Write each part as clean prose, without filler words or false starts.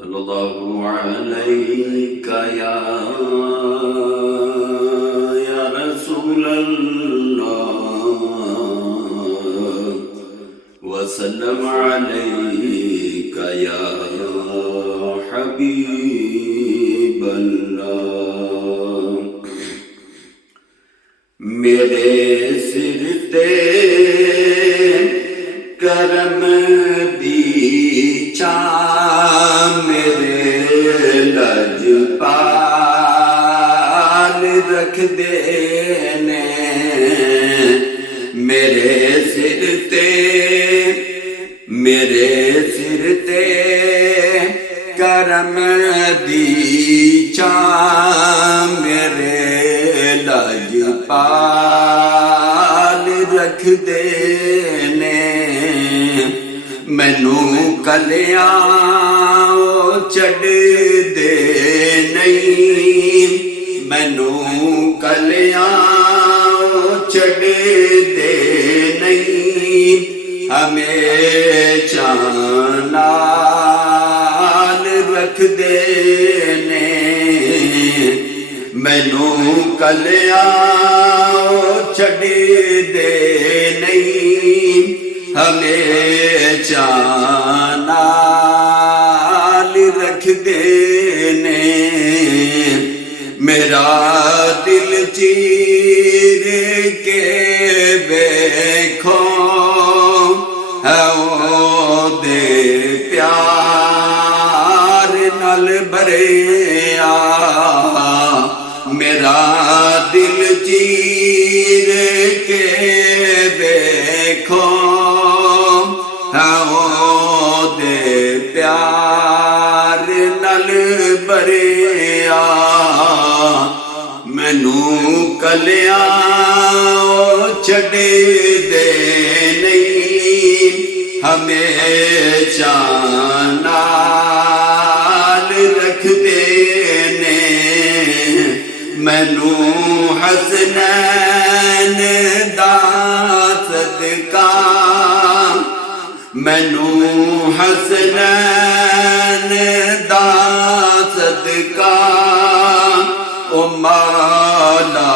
सल्लल्लाहु अलैका या रसूल अल्लाह वसल्लम अलैका या हबीब अल्लाह। मेरे सिर ते करम दी छां मेरे लजपाल रख देने। मेरे सिर ते करम दी छां मेरे लजपाल रख देने। मैनू कलियां छड़ दे नहीं, मैनू कलियां छड़ दे नहीं, हमेशा नाल रख देने। मैनू कलियां छड़ दे नहीं, हमेशा नाल रख देने। मेरा दिल चीर के वेखो है ओदे प्यार नाल भरिया। मेरा दिल चीर के वेखो दे प्यार नल भरिया। मैनू कलियां छड़ दे नहीं, हमेशा नाल रख देने। मैनू हसनैन दा सदका, मैनू हसनैन दा सदका ओ माला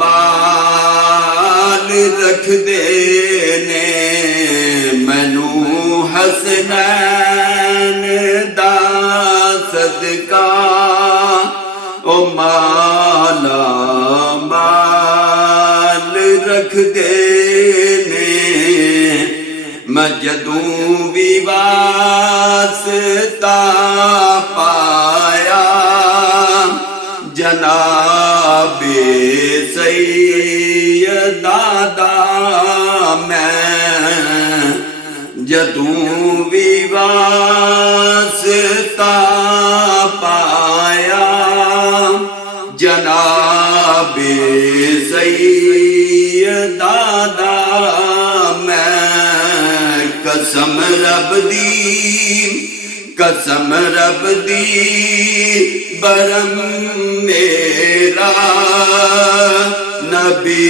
माल रख देने। मैनू हसनैन दा सदका ओ माला माल रख देने। मैं जदूं भी वास्ता पाया जनाबे सैयदा दा मैं, जदूं भी वास्ता पाया जनाबे सैयदा दा मैं। कसम रब दी बरम मेरा नबी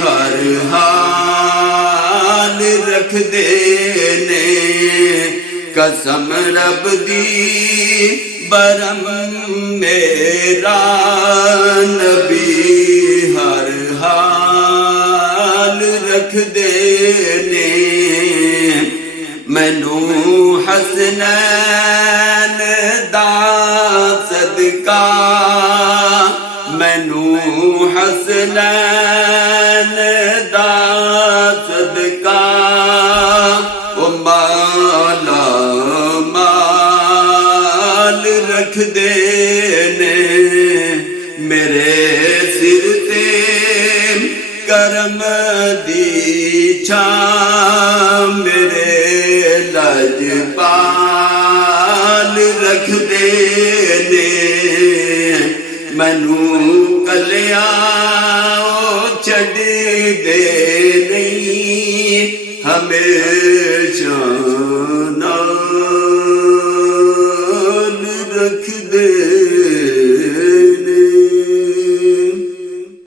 हर हाल रख देने। कसम रब दी बरम मेरा नबी हर हाल रख देने। मैनू हसनैन दा सदका, मैनू हसनैन दा सदका ओ माला माल रख देने। मेरे सिर ते करम दी छां मेरे लजपाल रख देने। मैनू कलियां छड़ दे नहीं, हमेशा नाल